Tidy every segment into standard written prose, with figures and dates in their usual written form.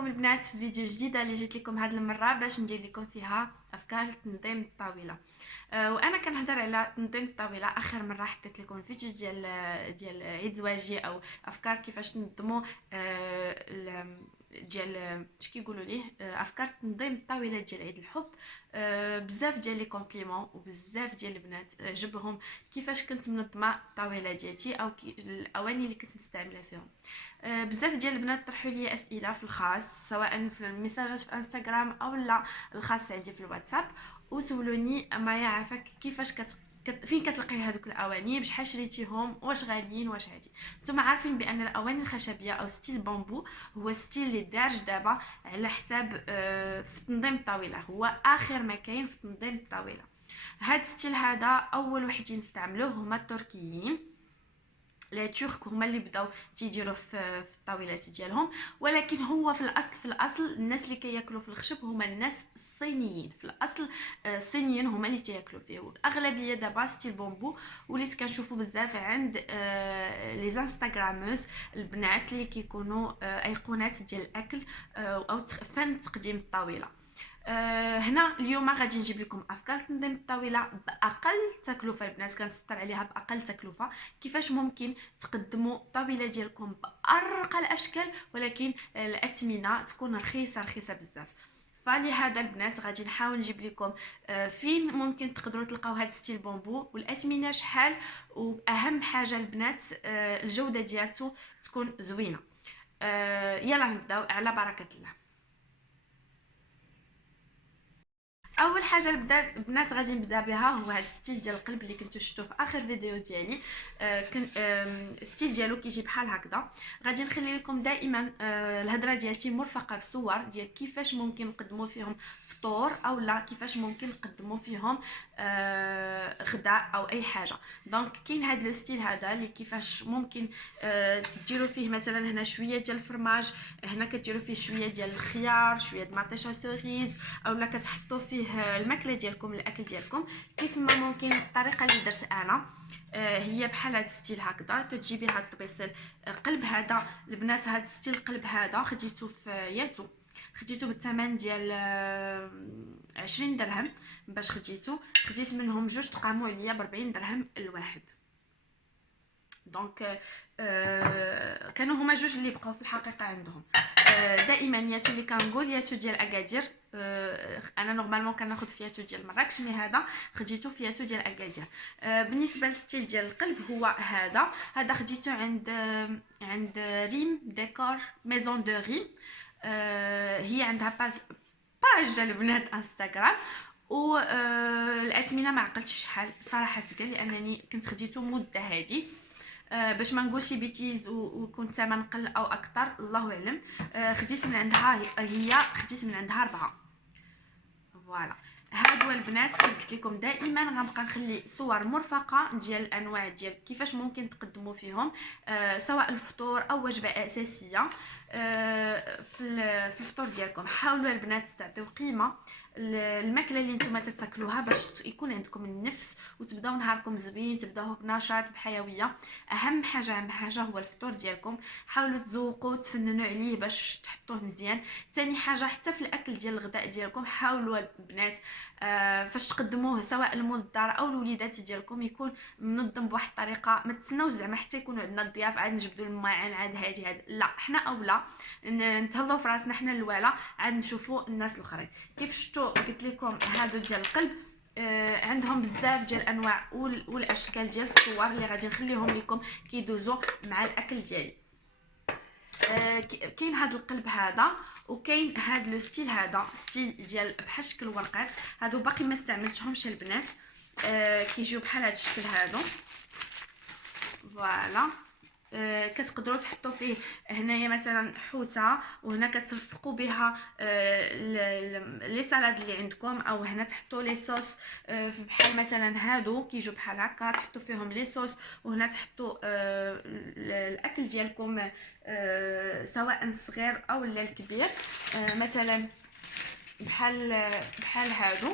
بكم البنات في فيديو جديده اللي جيت لكم هذه المره باش ندير لكم فيها افكار تنظيم الطاوله. وانا كنهضر على تنظيم الطاوله. اخر مره حطيت لكم الفيديو ديال عيد زواجي او افكار كيفاش تنظموا ديال اش كيقولوا ليه افكار تنظيم الطاوله ديال عيد الحب. بزاف ديال لي كومبليمون وبزاف ديال البنات عجبهم كيفاش كنت منظمه الطاوله ديالتي او الاواني اللي كنت مستعمله فيهم. بزاف ديال البنات طرحوا لي اسئله في الخاص سواء في الميساجات في انستغرام او لا الخاص عندي في الواتساب، وسولوني مايا عافاك كيفاش فين كتلقاي هذوك الاواني، بشحال شريتيهم، واش غاليين واش عادي. نتوما عارفين بان الاواني الخشبيه او ستيل بامبو هو ستيل اللي دارج دابا على حساب في تنظيم الطاوله، هو اخر ما كاين في تنظيم الطاوله. هاد ستيل هذا اول وحدين استعملوه هما التركيين. لي تورك هما اللي بداو تيديروا في الطاولات ديالهم، ولكن هو في الاصل الناس اللي كياكلوا في الخشب هما الناس الصينيين. في الاصل الصينيين هما اللي تياكلوا فيه، والاغلبيه دابا ستيل بومبو وليت كنشوفوا بزاف عند لي انستغراموز البنات اللي كيكونوا ايقونات ديال الاكل او فن تقديم الطاوله. هنا اليوم غادي نجيب لكم افكار تنظيم الطاوله باقل تكلفه. البنات كنسطر عليها باقل تكلفه، كيفاش ممكن تقدموا الطاوله ديالكم بارقى الاشكال ولكن الاثمنه تكون رخيصه بزاف. فلهذا البنات غادي نحاول نجيب لكم فين ممكن تقدروا تلقاو هذا ستيل بومبو والاثمنه شحال، واهم حاجه البنات الجوده ديالته تكون زوينه. يلا نبداو على بركه الله. اول حاجه البنات غادي نبدا بها هو هذا الستيل ديال القلب اللي كنتو شفتوه في اخر فيديو ديالي. الستيل ديالو كيجي بحال هكذا. غادي نخلي لكم دائما الهضره ديالتي مرفقه بصور ديال كيفاش ممكن نقدموا فيهم فطور او لا كيفاش ممكن نقدموا فيهم غداء او اي حاجه. دونك كاين هذا لو ستيل هذا اللي كيفاش ممكن تديروا فيه مثلا هنا شويه ديال الفرماج، هنا كديروا فيه شويه ديال الخيار، شويه د مطيشه سوريز، اولا كتحطوا فيه الماكله ديالكم الاكل ديالكم. كيف ما ممكن الطريقه اللي درت انا هي بحال هذا الستيل هكذا. تجيبي هاد الطبيسل قلب هذا البنات، هذا الستيل قلب هذا خديته في ياتو، خديته بالثمن ديال 20 درهم باش خديت منهم جوج تقاموا عليا ب 40 درهم الواحد. دونك كانوا هما جوج اللي بقاو في الحقيقه عندهم. دائما ياتو اللي كنقول ياتو ديال اكادير. انا نورمالمون كناخذ فياتو ديال مراكش، مي هذا خديته فياتو ديال اكادير. بالنسبه للستيل ديال القلب هو هذا خديته عند ريم ديكور ميزون دو ريم. هي عندها باج البنات انستغرام، و الاثمنه ما عقلتش شحال صراحه تقال، لانني كنت خديته مده هذه باش ما نقولش بيتيز ويكون الثمن قل او اكثر الله اعلم. خديت من عندها خديت من عندها 4. فوالا هادو البنات كيف قلت لكم دائما غنبقى نخلي صور مرفقه ديال الانواع ديال كيفاش ممكن تقدموا فيهم سواء الفطور او وجبه اساسيه. في الفطور ديالكم حاولوا البنات تعطيو قيمه الماكله اللي نتوما تاكلوها باش يكون عندكم النفس وتبداو نهاركم زوين، تبداو بنشاط بحيويه. اهم حاجه هو الفطور ديالكم، حاولوا تزوقوا تفننوا عليه باش تحطوه مزيان. ثاني حاجه حتى في الاكل ديال الغداء ديالكم حاولوا البنات فاش تقدموه سواء لمول الدار او الوليدات ديالكم يكون منظم بواحد الطريقه. ما تسناوش زعما حتى يكونوا عندنا الضياف عاد نجبدوا الماعن عاد هادي لا، حنا اولا نتهلاو في راسنا حنا الاولى عاد نشوفوا الناس الاخرين. كيف شفتوا قلت لكم هادو ديال القلب عندهم بزاف ديال الانواع والاشكال ديال الصور اللي غادي نخليهم لكم كيدوزوا مع الاكل ديالي. كاين هذا القلب هذا، وكاين هذا لو ستيل هذا ستيل ديال بحال شكل ورقات. هادو باقي ما استعملتهمش البنات. كيجيو بحال هذا الشكل هادو. فوالا كتقدروا تحطوا فيه هنايا مثلا حوته، وهنا كترفقوا بها لي سالاد اللي عندكم، او هنا تحطوا لي صوص بحال مثلا هادو كيجوا بحال هكا تحطوا فيهم لي صوص، وهنا تحطوا الاكل ديالكم سواء الصغير او الكبير مثلا بحال هادو،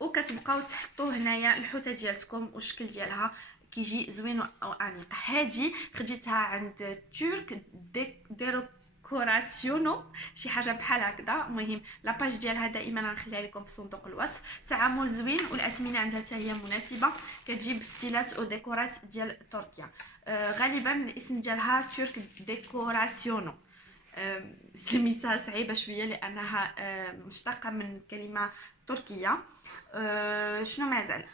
وكتبقاو تحطوا هنايا الحوته ديالتكم والشكل ديالها كيجي زوين او انيق. هذه خديتها عند تورك ديكوراسيونو، شي حاجه بحال هكذا. المهم لاباج ديالها دائما غنخليها لكم في صندوق الوصف. تعامل زوين والاثمنه عندها حتى هي مناسبه، كتجيب ستيلات او ديكورات ديال تركيا. غالبا الاسم ديالها ترك ديكوراسيونو. سميتها صعيبه شويه لانها مشتقه من كلمه تركيه. شنو مازال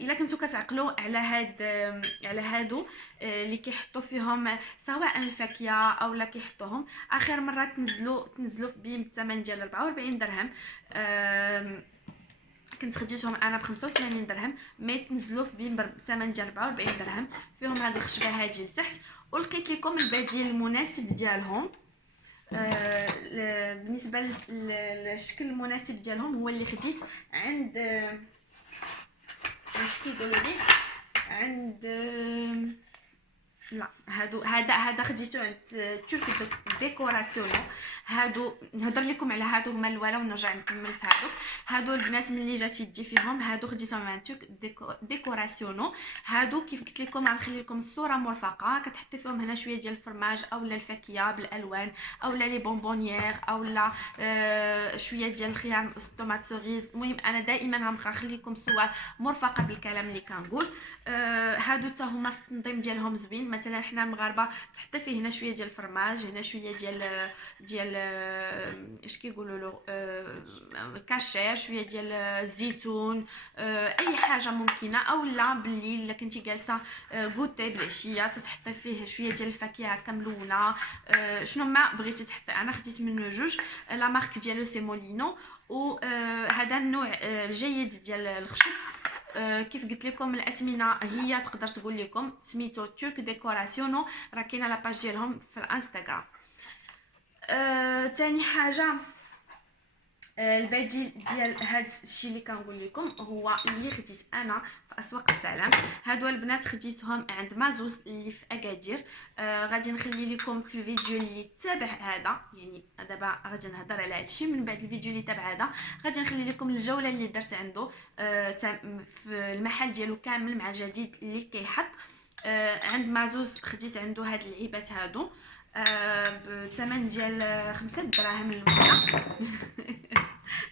الا كنتو كتعقلوا على هادو اللي كيحطوا فيهم سواء الفاكهه او لا كيحطوهم اخر مره تنزلوا في بيم بالثمن ديال 44 درهم. كنت خديتهم انا ب 85 درهم، مي تنزلوا في بيم بالثمن ديال 44 درهم. فيهم هذه الخشبه هذه لتحت، ولقيت لكم البديل المناسب ديالهم. بالنسبه للشكل المناسب ديالهم هو اللي خديت عند اش كيقولوا لي عند لا هذا خديته عند ترك ديكوراسيون. هادو نهضر لكم على هادو هما الاولى ونرجع نكمل في هادو البنات ملي جات يدي فيهم. هادو خديتهم عند ترك ديكوراسيون. هادو كيف قلت لكم غنخلي لكم الصوره مرفقه، كتحطي فيهم هنا شويه ديال الفرماج اولا الفاكهه بالالوان اولا لي بونبونيير اولا شويه ديال الخيار والطوماط سوريز. المهم انا دائما غنبقى نخلي لكم صور مرفقه بالكلام اللي كنقول. هادو حتى هما في التنظيم ديالهم زوين. مثلا حنا المغاربه تحطي فيه هنا شويه ديال الفرماج، هنا شويه ديال اش كيقولوا له كاشير، شويه ديال الزيتون، اي حاجه ممكنه. اولا بالليل الا كنتي جالسه غوتي بالعشيه تحطي فيه شويه ديال الفاكهه هكا ملونه. شنو ما بغيتي تحطي. انا خديت منه جوج، لا مارك ديالو سي مولينو، وهذا النوع الجيد ديال الخشب. كيف قلت لكم الاسمنه هي تقدر تقول لكم سميتو ترك ديكوراسيونو، راه كاينه لاباج ديالهم في الانستغرام. تاني حاجه البديل ديال هذا الشيء اللي كنقول لكم هو اللي خديت انا في اسواق السلام. هادو البنات خديتهم عند مازوس اللي في اكادير. غادي نخلي لكم في الفيديو اللي تابع هذا، يعني دابا غادي نهضر على هذا الشيء من بعد الفيديو اللي تابع هذا غادي نخلي لكم الجوله اللي درت عنده في المحل ديالو كامل مع الجديد اللي كيحط. عند مازوس خديت عنده هاد اللعيبات هادو بثمن ديال 5 دراهم الوحده.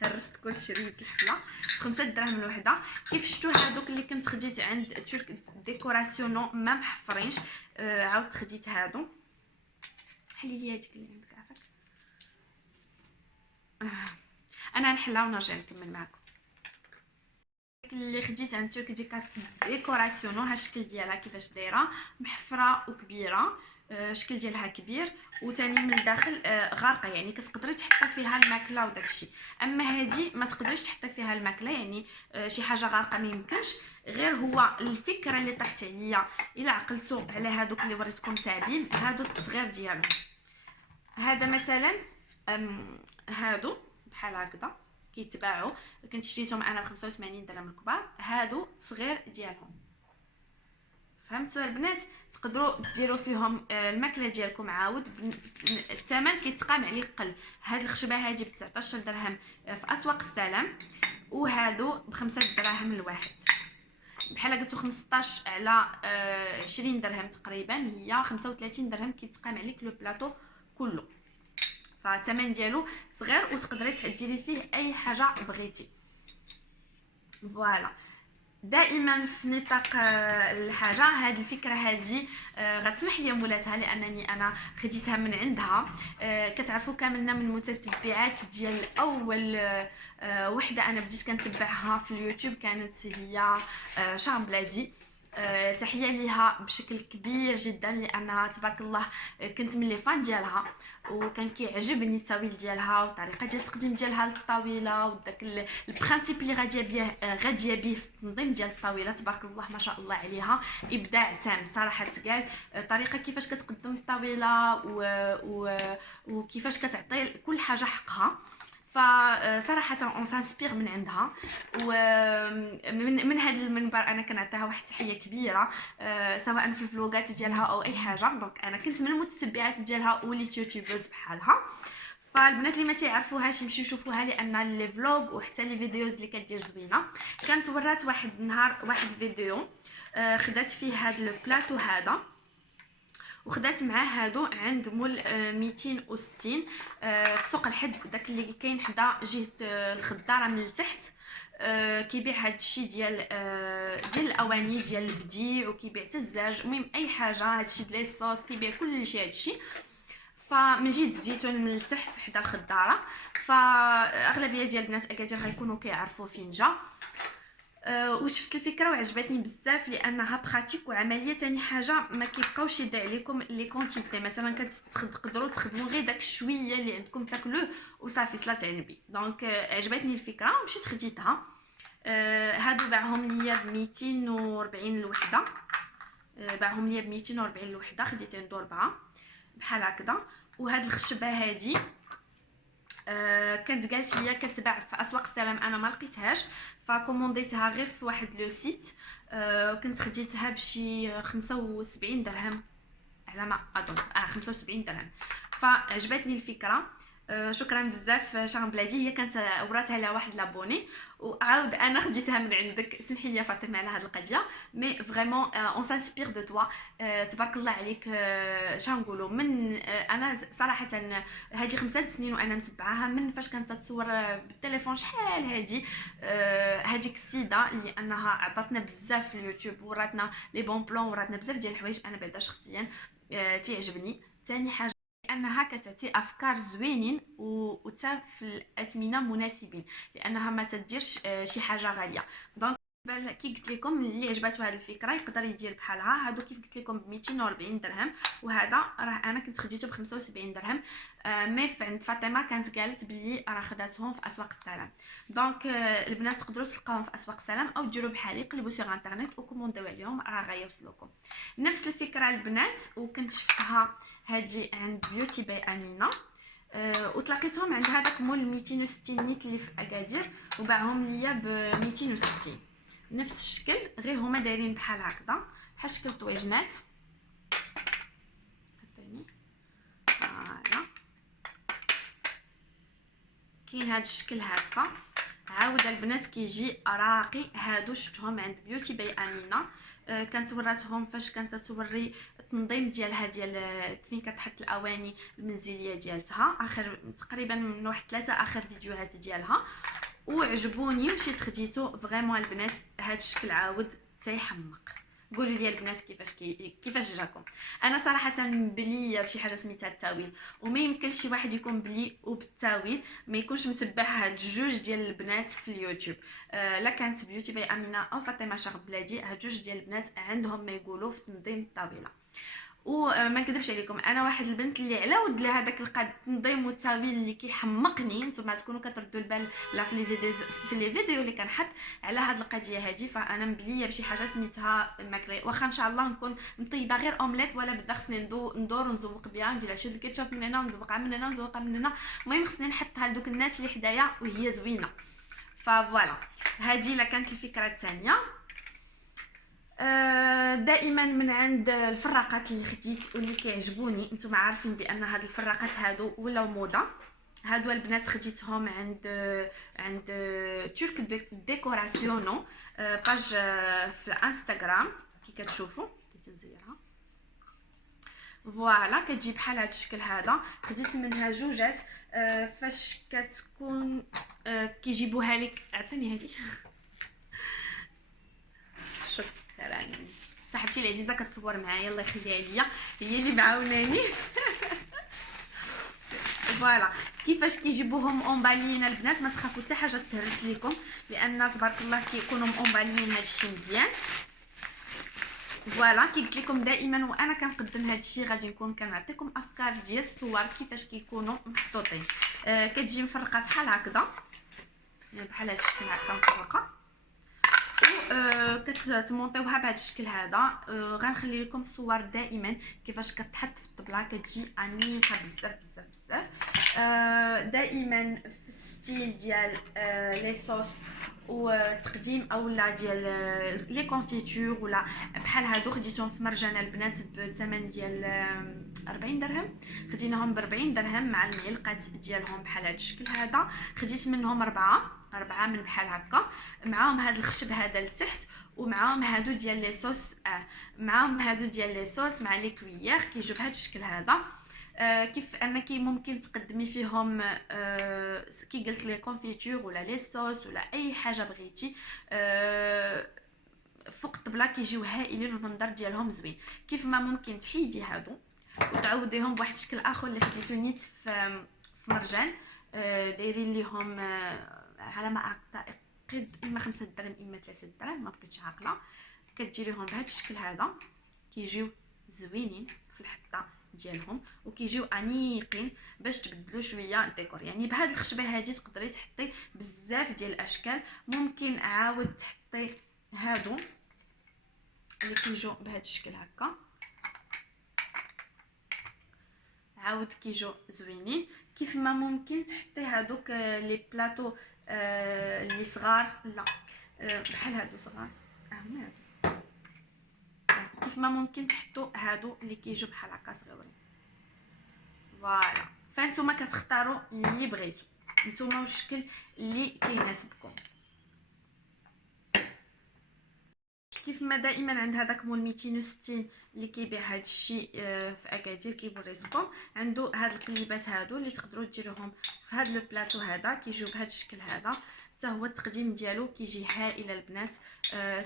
هرست كلشي ريت الحفله 5 دراهم الوحده. كيف شفتوا هذوك اللي كنت خديت عند ترك ديكوراسيونو ما محفرينش، عاودت خديت هادو. حلي لي هذيك اللي عندك عافاك، انا نحلها ونرجع نكمل معكم. اللي خديت عند ترك ديكوراسيونو ها الشكل ديالها كيفاش دايره، محفره وكبيره، الشكل ديالها كبير وثاني من الداخل غارقه، يعني كتقدري تحطي فيها الماكله وداكشي. اما هذه ما تقدريش تحطي فيها الماكله، يعني شي حاجه غارقه ما يمكنش. غير هو الفكره اللي طاحت عليا الا عقلتوا على هذوك اللي وريتكم تابين، هادو التصغير ديالهم. هذا مثلا هادو بحال هكذا كيتباعوا، كنت شريتهم انا ب 85 درهم الكبار. هادو التصغير ديالهم، فهمتوا البنات؟ تقدروا ديروا فيهم الماكله ديالكم عاود. الثمن كيتقام عليه قل. هاد الخشبه هذه ب 19 درهم في اسواق السلام، وهادو ب 5 دراهم الواحد. بحال قلتو 15 على 20 درهم تقريبا، هي 35 درهم كيتقام عليك لو بلاطو كله. فالثمن ديالو صغير وتقدري ديري فيه اي حاجه بغيتي. فوالا دائما في نطاق الحاجه هذه الفكره هذه غتسمح لي مولاتها لانني انا خديتها من عندها. كتعرفوا كاملنا من المتتبعات ديال اول وحده انا بديت كنتبعها في اليوتيوب كانت هي شامبلادي. تحيه ليها بشكل كبير جدا لانها تبارك الله كنت من لي فان ديالها، وكان كيعجبني التاويل ديالها وطريقه ديال التقديم ديالها للطاوله وداك البرانسيپ اللي غاديه به في التنظيم ديال الطاوله. تبارك الله ما شاء الله عليها، ابداع تام صراحه تقال. طريقه كيفاش كتقدم الطاوله وكيفاش كتعطي كل حاجه حقها. فصراحه اون سانسبير من عندها، ومن هذا المنبر انا كنعطيها واحد التحيه كبيره سواء في الفلوغات ديالها او اي حاجه. دونك انا كنت من المتتبعات ديالها وليت يوتيوبرز بحالها. فالبنات اللي ما تعرفوهاش يمشيو يشوفوها لان لي فلوغ وحتى لي فيديوز اللي كدير زوينه. كانت ورات واحد النهار واحد الفيديو خدات فيه هذا البلاطو هذا، وخدات معاه هادو عند مول 260 في سوق الحد، داك اللي كاين حدا جهه الخضاره من التحت. كيبيع هاد الشيء ديال الاواني ديال البديع، وكيبيع حتى الزاج، المهم اي حاجه، هاد الشيء ديال الصوص، كيبيع كل شيء هاد الشيء. فمن جهه الزيتون من التحت حدا الخضاره، فاغلبيه ديال الناس اكادير غيكونوا كيعرفوا فين جا. وشفت الفكره وعجبتني بزاف لانها براتيك وعمليه. تاني حاجه ما كيبقاوش يضيع عليكم لي كونتيتي، مثلا كتقدروا تخدموا غير داك الشويه اللي عندكم تاكلوه وصافي صلات عنبي. دونك عجبتني الفكره ومشيت خديتها. هادو باعهم ليا ب 240 الوحده، باعهم ليا ب 240 الوحده، خديت عنده 4 بحال هكذا. وهاد الخشبه هادي كانت قالت لي كتباع في اسواق السلام، انا ما لقيتهاش، فكومونديتها غير في واحد لو سيت. كنت خديتها بشي 75 درهم على ما اظن، 75 درهم. فعجبتني الفكره. شكرا بزاف شان بلادي، هي كانت وراتها لها واحد لابوني وعاود انا خديتها من عندك. سمحي لي فاطمه على هذه القضيه، مي فريمون اون سانسبير دو توا. تبارك الله عليك. شنو نقولوا، من انا صراحه هذه 5 سنين وانا متبعاها من فاش كانت تصور بالتليفون. شحال هذيك السيده اللي انها عطاتنا بزاف في اليوتيوب، وراتنا لي بون بلون، وراتنا بزاف ديال الحوايج انا بعدا شخصيا تعجبني. ثاني حاجه انها كتعطي افكار زوينين وتا في الاثمنه مناسبين، لانها ما تديرش شي حاجه غاليه. دونك كي قلت لكم اللي عجباتو هذه الفكره يقدر يدير بحالها. هادو كيف قلت لكم ب 240 درهم، وهذا راه انا كنت خديته ب 75 درهم. مي عند فاطمه كانت قالت بلي راه خداتهم في اسواق السلام. دونك البنات تقدروا تلقاوهم في اسواق السلام او ديروا بحالي، قلبوا سيغ انترنيت وكومونديو عليهم، راه غيوصلوكم. نفس الفكره البنات، وكنت شفتها هادي عند بيوتي باي امينه. وتلاقيتهم عند هذاك مول 260 نيت اللي في اكادير، وباعهم ليا ب 260 نفس الشكل، غير هما دايرين بحال هكذا، بحال شكل طويجنات. عطيني فوالا، كاين هذا الشكل هكا. عاود البنات كيجي راقي. هادو شفتهم عند بيوتي باي امينه. كانت وراتهم فاش كانت توري التنظيم ديالها، ديال فين كتحط الاواني المنزليه ديالتها، اخر تقريبا من واحد 3 اخر فيديوهات ديالها، وعجبوني ومشيت خديته. فريمون البنات هاد الشكل عاود تيحمق. قولوا لي البنات كيفاش جاكم. انا صراحه بلي بشي حاجه سميتها التاويل، وما يمكنش شي واحد يكون بلي وبالتاويل ما يكونش متبع هاد جوج ديال البنات في اليوتيوب. لا كانت بيوتي باي امينه او فاطمه شاغ بلادي، هاد جوج ديال البنات عندهم ما يقولوا في تنظيم الطاوله. وما نكذبش عليكم، انا واحد البنت اللي على ود لها داك التنظيم والتاويل اللي كيحمقني. نتوما تكونوا كتردوا البال لا في لي فيديو اللي كنحط على هاد القضيه هذه. فانا مبليه بشي حاجه سميتها الماكلي، واخا ان شاء الله نكون مطيبه غير اومليت، ولا بدا خصني ندور ونزوق بها، ندير عشود الكيتشاب من هنا ونزوقها من هنا ونزوقها من هنا. المهم خصني نحطها لدوك الناس اللي حدايا وهي زوينه. فوالا هذه لا كانت الفكره الثانيه. دائما من عند الفراقات اللي خديت واللي كيعجبوني، نتوما عارفين بان هاد الفراقات هادو ولاو موضه. هادو البنات خديتهم عند ترك ديكوراسيونو، باج في الانستغرام كي كتشوفوا كتنزيرها. فوالا كتجي بحال هاد الشكل هذا. خديت منها جوجات. فاش كتكون كيجيبوها لك. عطيني هذه. شكرا صاحبتي العزيزه كتصور معايا، الله يخليها ليا، هي اللي معاوناني. فوالا كيفاش كيجيبوهم اونباليين البنات، ما تخافوا حتى حاجه تهرس لكم، لان تبارك الله كيكونوا اونباليين هادشي مزيان. فوالا كي قلت لكم دائما وانا كنقدم هادشي غادي نكون كنعطيكم افكار ديال الصور كيفاش كيكونوا محطوطين. كتجي مفرقه بحال هكذا، يعني بحال هاد الشكل هكا مفرقه، كتمونطيوها بهذا الشكل هذا. غنخلي لكم الصور دائما كيفاش كتحط في الطبله، كتجي انيقه بزاف بزاف بزاف. دائما في الستيل ديال لي صوص وتقديم اولا ديال لي كونفيتور، ولا بحال هادو خديتهم في مرجانه البنات بثمن ديال 40 درهم. خديناهم ب 40 درهم مع المعلقات ديالهم بحال هذا الشكل هذا. خديت منهم 4 من بحال هكا، معاهم هذا الخشب هذا لتحت، ومعاهم هادو ديال لي صوص معاهم هادو ديال لي صوص مع لي كويير كيجيو بهذا الشكل هذا. كيف انك ممكن تقدمي فيهم كي قلت لي كونفيتور ولا لي صوص ولا اي حاجه بغيتي. فوق الطبله كيجيو هائلين والمنظر ديالهم زوين. كيف ما ممكن تحيدي هادو وتعوضيهم بواحد الشكل اخر اللي خديتو نيت في مرجان. دايرين ليهم على ما اعتقد اما 5 دراهم اما 3 دراهم، ما بقيتش عاقله. كديريهم بهذا الشكل هذا كيجيو زوينين في الحطه ديالهم وكيجيو انيقين باش تبدلوا شويه الديكور. يعني بهاد الخشبه هذه تقدري تحطي بزاف ديال الاشكال. ممكن عاود تحطي هادو اللي كيجيو بهذا الشكل هكا، عاود كيجيو زوينين. كيف ما ممكن تحطي هادوك لي بلاطو اللي صغار، لا بحال هادو صغار هما هادو. كيف ما ممكن تحطوا هادو اللي كيجيو بحال هكا صغيورين. فوالا، فانتوما كتختاروا اللي بغيتو نتوما والشكل اللي كيناسبكم. كيف ما دائما عند هذاك مول 260 اللي كيبيع هذا الشيء في اكادير كيوريكم، عنده هاد القليبات هادو اللي تقدروا ديروهم في هذا البلاطو هذا كيجيو بهذا الشكل هذا. حتى هو التقديم ديالو كيجي هائل البنات،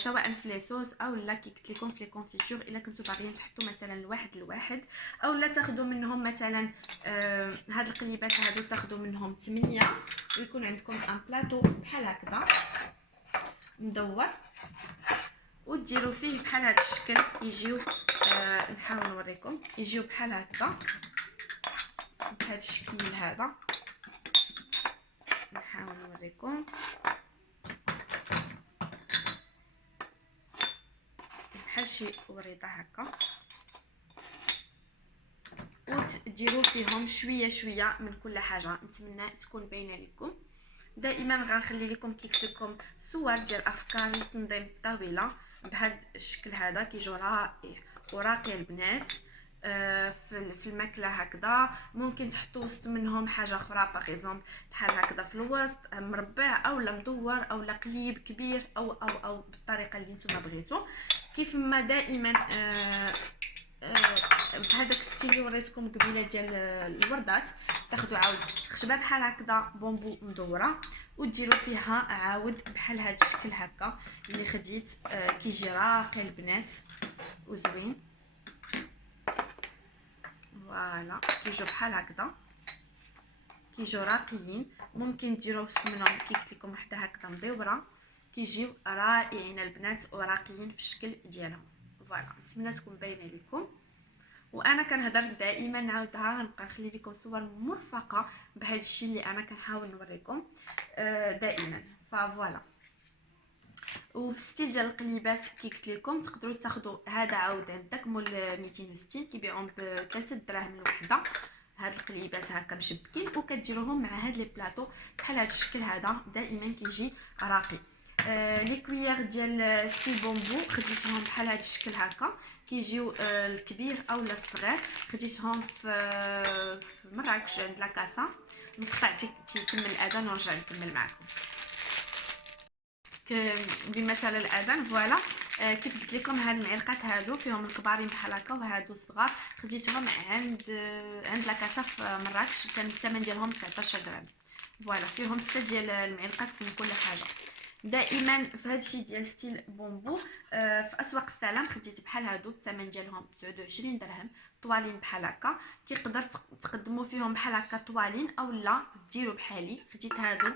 سواء في لي صوص او لا كي قلت لكم في لي كونفيتور. الا كنتو باغيين تحطوا مثلا لواحد او لا تاخذوا منهم مثلا هاد القليبات هادو تاخذوا منهم 8 ويكون عندكم ان بلاطو بحال هكذا مدور وديروا فيه بحال هذا الشكل. يجيو نحاول نوريكم، يجيو بحال هكذا بهذا الشكل هذا. نحاول نوريكم بحال شي وريضه هكا، وتديروا فيهم شويه شويه من كل حاجه. نتمنى تكون باينه لكم. دائما غنخلي لكم كيكتب لكم صور ديال افكار لتنظيم الطاوله بهذا الشكل هذا. كيجيو رائع وراقي البنات في الماكله هكذا. ممكن تحطوا وسط منهم حاجه اخرى باغيزومبل بحال هكذا في الوسط مربع او لا مدور او لا قليب كبير او بالطريقه اللي نتوما بغيتو. كيف ما دائما بهذاك الستيل اللي وريتكم قبيله ديال الوردات، تاخذوا عاود خشبه بحال هكذا بومبو مدوره وديروا فيها عاود بحال هذا الشكل هكا اللي خديت. كيجي راقي البنات وزوين. فوالا كيجيو بحال هكذا، كيجيو راقيين. ممكن ديروا وسط منهم كي قلت لكم وحده هكذا مدوره، كيجيو رائعين البنات وراقيين في الشكل ديالهم. فوالا، نتمنى تكون باينه لكم. وانا كنهضر دائما نعاودها، غنبقى نخلي لكم صور مرفقه بهذا الشيء اللي انا كنحاول نوريكم دائما. فوالا، وفي ستيل ديال القليبات كي قلت لكم تقدروا تاخذوا هذا عاود عندك مول 260 كيبيعوهم ب 3 دراهم الوحده. هاد القليبات هكا مشبكين وكديروهم مع هاد لي بلاطو بحال هاد الشكل هذا، دائما كيجي راقي. لي كويير ديال ستيل بومبو خديتهم بحال هاد الشكل هكا، كيجيو الكبير او الصغير. خديتهم في مراكش عند لاكاسا. نقطع تيكمل الاذان ونرجع نكمل معكم بمثال الاذان. فوالا، كيف قلت لكم هاد المعلقات هادو فيهم الكبارين بحال هكا وهادو الصغار خديتهم عند لاكاسا في مراكش. كان الثمن ديالهم 19 درهم. فوالا، فيهم 6 ديال المعلقات من كل حاجه. دائما في هذا الشيء ديال ستيل بومبو في اسواق السلام خديت بحال هادو الثمن ديالهم 29 درهم. طوالين بحال هكا كيقدر تقدموا فيهم بحال هكا طوالين او لا ديروا بحالي. خديت هادو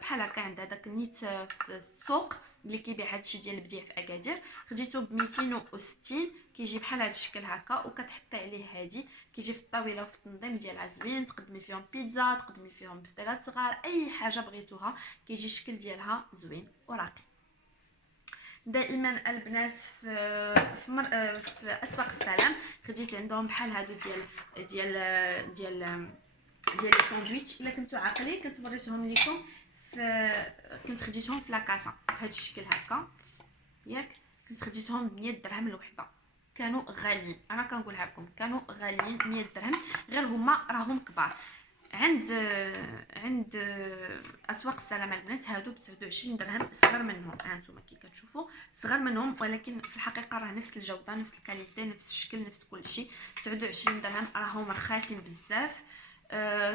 بحال هكا عند هذاك النيت في السوق اللي كيبيع هادشي ديال البديع في اكادير. خديته ب 260 كيجي بحال هذا الشكل هكا وكتحطي عليه هادي. كيجي في الطاوله وفي التنظيم ديالها زوين. تقدمي فيهم بيتزا، تقدمي فيهم بسطيلات صغار، اي حاجه بغيتوها كيجي الشكل ديالها زوين وراقي. دائما البنات في اسواق السلام خديت عندهم بحال هادو ديال لي ساندويتش. الا كنتو عاقلين كنت وريتهم لكم كنت خديتهم في لاكاسا بهذا الشكل هكا ياك. كنت خديتهم ب 100 درهم الوحده. كانوا غاليين، انا كنقولها لكم كانوا غاليين 100 درهم، غير هما راهم كبار. عند اسواق السلامه البنات هادو ب 29 درهم، صغر منهم هانتوما كي كتشوفوا صغر منهم، ولكن في الحقيقه راه نفس الجوده نفس الكاليتي نفس الشكل نفس كل شيء. 29 درهم راهم رخاصين بزاف.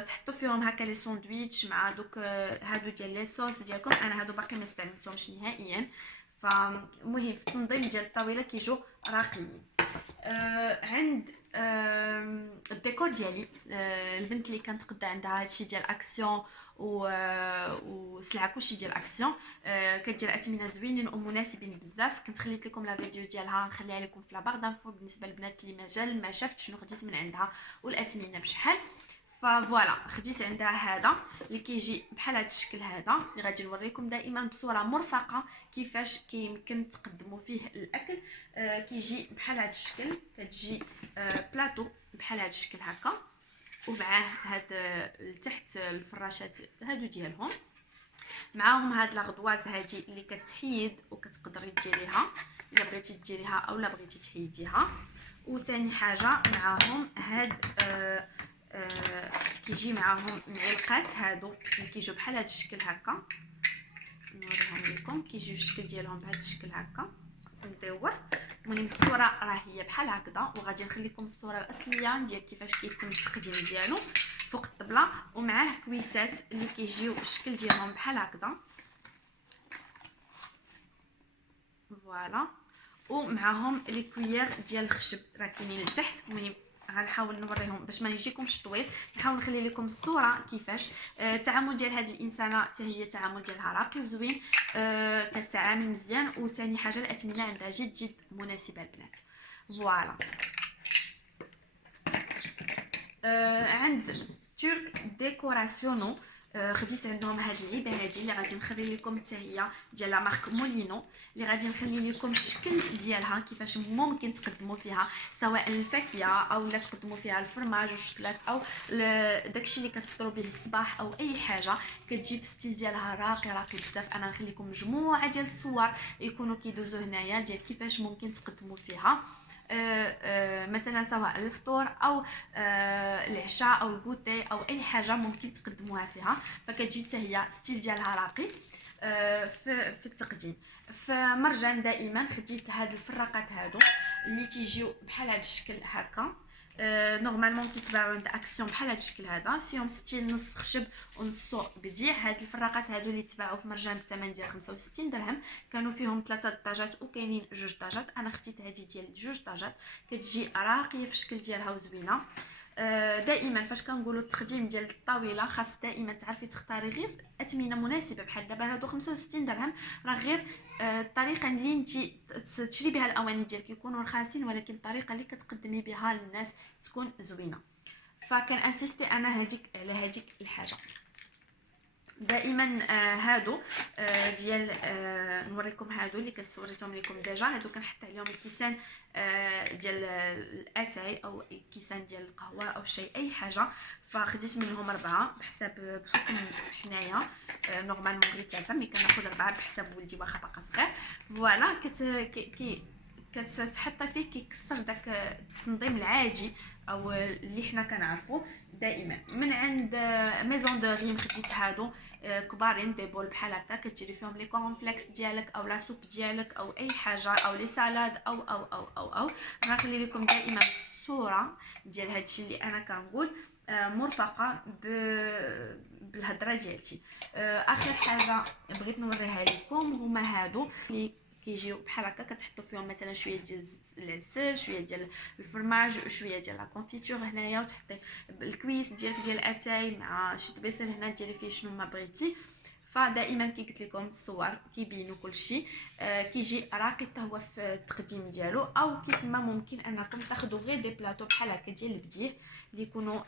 تحطوا فيهم هكا لي ساندويتش مع دوك هادو ديال لي صوص ديالكم. انا هادو باقي ما استعملتهمش نهائيا. فمهم في التنظيم ديال الطاوله كيجوا راقيين. عند الديكور ديالي، البنت اللي كانت قدا عندها هادشي ديال اكسيون وسلعه كلشي ديال اكسيون، كدير اثمنه زوينين ومناسبين بزاف. كنت خليت لكم لا فيديو ديالها نخليها لكم في لا بار دانفو بالنسبه للبنات اللي مازال ما شافت شنو خديت من عندها والاثمنه بشحال. فوالا خديت عندها هذا اللي كيجي بحال هذا الشكل هذا اللي غادي نوريكم دائما بصوره مرفقه كيفاش كيمكن تقدموا فيه الاكل. كيجي بحال هذا الشكل، كتجي بلاطو بحال هذا الشكل هكا، ومعاه هاد لتحت الفراشات هادو ديالهم، معاهم هاد لا غدواز هادي اللي كتحيد وكتقدري ديريها الا بغيتي ديريها اولا بغيتي تحيديها. وثاني حاجه معاهم هاد كيجي معاهم معلقات هادو اللي كيجيو بحال هاد الشكل هكا. نوريهم لكم كيجيو الشكل ديالهم بهذا الشكل هكا مدور. المهم الصوره راه هي بحال هكذا، وغادي نخليكم الصوره الاصليه ديال كيفاش كيتم التقديم ديالو فوق الطبله. ومعاه كويسات اللي كيجيو الشكل ديالهم بحال هكذا فوالا، ومعاهم لي كويير ديال الخشب راه كاينين لتحت. المهم غنحاول نوريهم باش ما يجيكمش طويل، نحاول نخلي لكم الصوره كيفاش التعامل ديال هذه الانسانه حتى هي التعامل ديالها راقي وزوين، كتعامل مزيان. وثاني حاجه الاثمنه عندها جد جد مناسبه البنات فوالا. عند ترك ديكوراسيونو خديت عندهم هاد العيبه هادي اللي غادي نخلي لكم حتى هي ديال لا مارك مولينو، اللي غادي نخلي لكم الشكل ديالها كيفاش ممكن تقدموا فيها سواء الفاكهه او لا تقدموا فيها الفرماج والشكلاط او داكشي اللي كتفطروا به الصباح او اي حاجه. كتجي في ستيل ديالها راقي بزاف. انا نخلي لكم مجموعه ديال الصور يكونوا كيدوزوا هنايا ديال كيفاش ممكن تقدموا فيها مثلا سواء الفطور او العشاء او الكوتي او اي حاجه ممكن تقدموها فيها. فكتجي حتى هي ستيل ديالها راقي في التقديم. فمرجان دائما خديت هاد الفراقات هادو اللي تيجيو بحال هاد الشكل هكا. نورمالمون كيتباعوا عند اكسيون بحال هاد الشكل هذا، فيهم ستيل نص خشب ونص بديع. هاد الفراقات هادو اللي تباعوا في مرجان بالثمن ديال 65 درهم، كانوا فيهم 3 طاجات وكاينين 2 طاجات. انا خديت هذه ديال 2 طاجات، كتجي راقيه في الشكل ديالها وزوينه. دائما فاش كنقولوا التقديم ديال الطاوله خاص دائما تعرفي تختاري غير اثمنه مناسبه. بحال دابا هادو 65 درهم راه غير الطريقه اللي انت تشري بها الاواني ديالك يكونوا رخاصين، ولكن الطريقه اللي كتقدمي بها للناس تكون زوينه. فكان اسيستي انا على هذيك الحاجه دائما. هادو ديال نوريكم هادو اللي كنت صوريتهم لكم ديجا. هادو كنحط عليهم الكيسان ديال الاتاي او الكيسان ديال القهوه او الشاي اي حاجه. فخديت منهم 4 بحسب بحكم حنايا نورمالمون غير 3، ملي كناخذ 4 بحسب ولدي واخا باقا صغير فوالا. كتحطي فيه كيكسر داك التنظيم العادي او اللي حنا كنعرفوه دائما. من عند ميزون دو ريم خديت هادو كبارين دي بول بحال هكا، كديري فيهم لي كورنفليكس ديالك او لا سوب ديالك او اي حاجه او لي سالاد او غنخلي لكم دائما الصوره ديال هادشي اللي انا كنقول مرفقه بالهضره ديالتي. اخر حاجه بغيت نوريها لكم هما هادو اللي كيجيو بحال هكا، كتحطوا فيهم مثلا شويه ديال العسل شويه ديال الفرماج وشويه ديال لا كونفيتور هنايا، وتحطي الكويس ديالك ديال اتاي مع شي طبيسل هنا ديري فيه شنو ما بغيتي. فدائما كي قلت لكم الصور كيبينوا كلشي. كيجي راقي حتى هو في التقديم ديالو، او كيف ما ممكن انكم تاخذوا غير دي بلاطو بحال هكا ديال البديل اللي يكونوا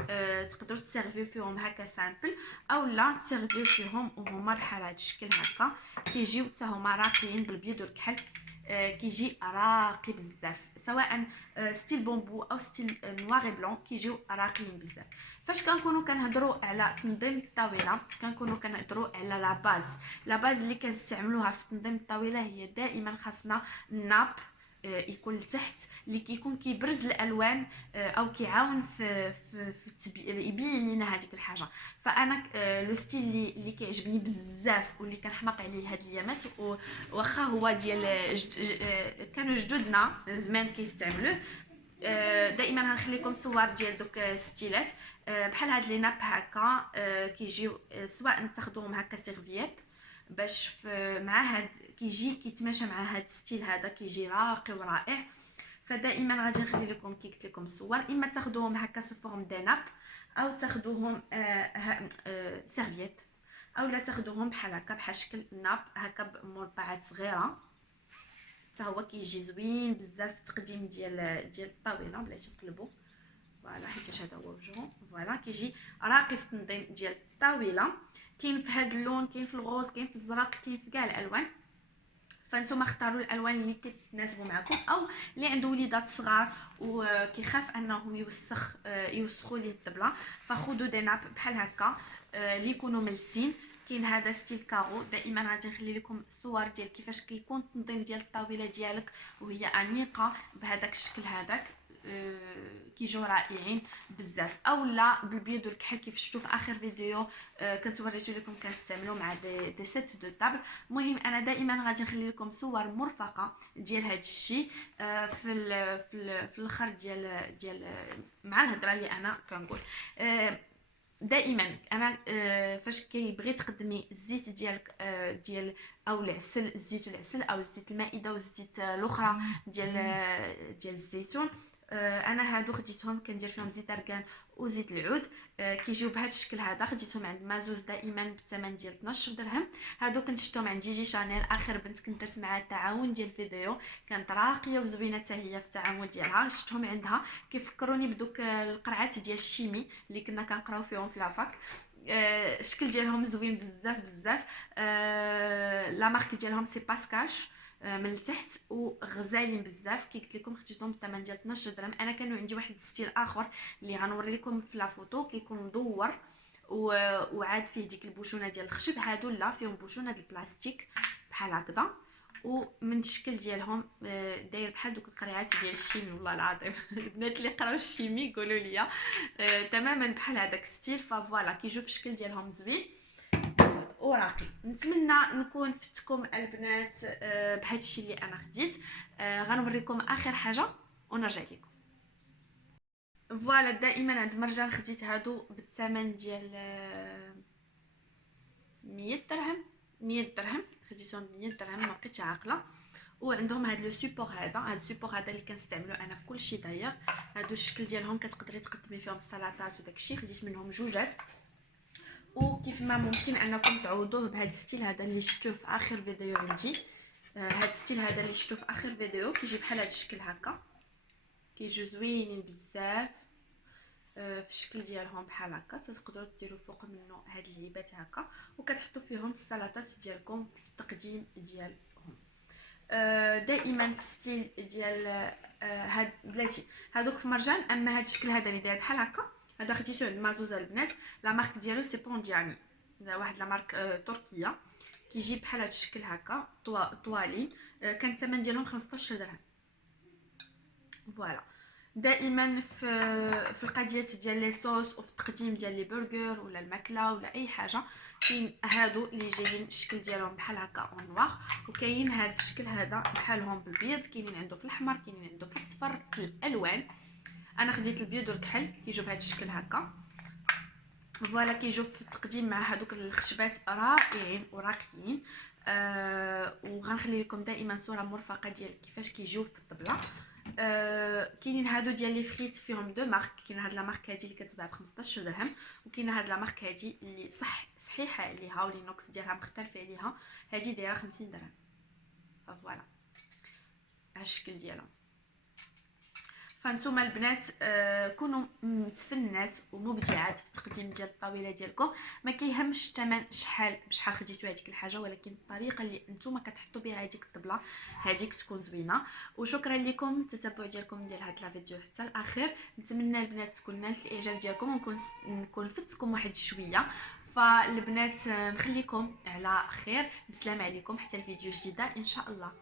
تقدروا تسيرفيو فيهم هكا سامبل، او لا تسيرفيو فيهم وهما بحال هذا الشكل هكا. كيجيو حتى هما راقيين بالبيض والكحل. كيجي راقي بزاف سواء ستيل بومبو او ستيل نوار بلون، كيجيو راقيين بزاف. فاش كنكونوا كنهضروا على تنظيم الطاوله كنكونوا كنهضروا على لا باز اللي كنستعملوها في تنظيم الطاوله. هي دائما خاصنا الناب يكون لتحت اللي كيكون كيبرز الالوان او كيعاون يبين لينا هذيك الحاجه. فانا لو ستيل اللي كيعجبني بزاف واللي كنحماق عليه هاد الايامات، واخا هو ديال كانوا جدودنا زمان كيستعملوه. دائما غنخليكم صور ديال دوك ستيلات بحال هاد لي ناب هكا، كيجيو سواء تاخذوهم هكا سيرفييت باش مع هاد كيجي كيتماشى مع هاد الستيل هذا، كيجي راقي ورائع. فدائما غادي نخلي لكم كي قلت لكم الصور، اما تاخذوهم هكا سو فورم دي ناب او تاخذوهم سيرفييت، او لا تاخذوهم بحال هكا بحال شكل ناب هكا بمربعات صغيره. حتى هو كيجي زوين بزاف في التقديم ديال الطاوله بلاتي تقلبوا. فوالا حيت هذا هو وجهه. فوالا كيجي راقي في التنظيم ديال الطاوله. كاين في هذا اللون، كاين في الغوز، كاين في الزرق، كاين في كاع الالوان. فانتم اختاروا الالوان اللي كتناسبوا معكم، او اللي عنده وليدات صغار وكيخاف انه يوسخوا ليه الطبله، فخذوا دي ناب بحال هكا اللي يكونوا ملسين. كاين هذا ستيل كارو. دائما غادي نخلي لكم الصور ديال كيفاش كيكون التنظيم ديال الطاوله ديالك وهي انيقه بهذاك الشكل هذاك، كيجيو رائعين بزاف. او لا بالبيض والكحل كيف شفتوا في اخر فيديو كنت وريت لكم كنستعملوا مع دي سيت دو طابل. المهم انا دائما غادي نخلي لكم صور مرفقه ديال هذا الشيء في الاخر ديال مع الهضره اللي انا كنقول. دائما انا فاش كيبغي تقدمي الزيت ديالك ديال او العسل، الزيت والعسل، او زيت المائده والزيت الاخرى ديال الزيتون، انا هادو خديتهم كندير فيهم زيت اركان وزيت العود. كيجيو بهذا الشكل هذا. خديتهم عند مازوز دائما بالثمن ديال 12 درهم. هادو كنت شفتهم عند جيجي شانيل، اخر بنت كنت درت معها التعاون ديال الفيديو، كانت راقيه وزوينه حتى هي في التعامل ديالها. شفتهم عندها كيفكروني بدوك القرعات ديال الشيمي اللي كنا كنقراو فيهم في لافاك. الشكل ديالهم زوين بزاف بزاف. لا مارك ديالهم سي باسكاش من التحت، وغزالين بزاف. كي قلت لكم خديتهم بالثمن ديال 12 درهم. انا كانوا عندي واحد الستيل اخر اللي غنوري لكم في لا فوتو، كيكون مدور وعاد فيه ديك البوشونه ديال الخشب. هادو لا فيهم بوشونه ديال البلاستيك بحال هكذا، ومن الشكل ديالهم داير بحال دوك القريعات ديال الشيمي. والله العظيم البنات اللي قراو الشيمي يقولوا لي تماما بحال هذاك الستيل. فوالا كيجيو في الشكل ديالهم زوين وراقي. نتمنى نكون فتكم البنات بهذا الشيء اللي انا خديت. غنوريكم اخر حاجه ونرجع لكم. فوالا دائما عند مرجان خديت هادو بالثمن ديال 100 درهم. 100 درهم خديتهم ب 100 درهم، ما بقيتش عاقله. وعندهم هذا لو سيبور هذا السيبور هذا اللي كنستعملو انا في كل شيء. داير هادو الشكل ديالهم كتقدري تقدمي فيهم السلطات وداك الشيء. خديت منهم جوجات، وكيف ما ممكن انكم تعوضوه بهذا الستيل هذا اللي شفتوه في اخر فيديو عندي. هذا الستيل هذا اللي شفتوه في اخر فيديو كيجي بحال هذا الشكل هكا، كيجيو زوينين بزاف في الشكل ديالهم بحال هكا. تقدروا ديروا فوق منه هاد اللعيبات هكا، وكتحطوا فيهم السلطات ديالكم في التقديم ديالهم. دائما في ستيل ديال هاد بلاتي هادوك في مرجان. اما هاد الشكل هذا اللي داير بحال هكا، هذا خديته عند مازوزه البنات. لا مارك ديالو سي بوندياني، واحد لا مارك تركيه. كيجي بحال هاد الشكل هكا طوالين. كان الثمن ديالهم 15 درهم. فوالا دائما في القضيه ديال لي صوص وفي التقديم ديال لي برجر ولا الماكله ولا اي حاجه، كاين هادو اللي جايين الشكل ديالهم بحال هكا اون نوار، وكاين هاد الشكل هذا بحالهم بالبيض. كاينين عنده في الاحمر، كاينين عنده في الصفر، في الالوان. انا خديت البيض والكحل كيجيو بهذا الشكل هكا. فوالا كيجيو في التقديم مع هذوك الخشبات رائعين وراقيين. وغنخلي لكم دائما صوره مرفقه ديال كيفاش كيجيو في الطبله. كاينين هادو ديال لي فريت فيهم دو مارك. كاين هاد لا مارك هادي اللي كتباع ب 15 درهم، وكاين هاد لا مارك هادي اللي صحيحه عليها ولينوكس ديالها مختلفه عليها، هادي دايره 50 درهم. فوالا ها الشكل ديالها. فانتم البنات كونوا متفنات ومبدعات في التقديم ديال الطاوله ديالكم. ما كيهمش الثمن بشحال خديتوا هذيك الحاجه، ولكن الطريقه اللي نتوما كتحطوا بها هذيك الطبله هذيك تكون زوينه. وشكرا لكم التتبع ديالكم ديال هذا الفيديو حتى الاخير. نتمنى البنات تكون نالت الاعجاب ديالكم، ونكون فتكم واحد شويه. فالبنات نخليكم على خير، بسلام عليكم حتى الفيديو جديده ان شاء الله.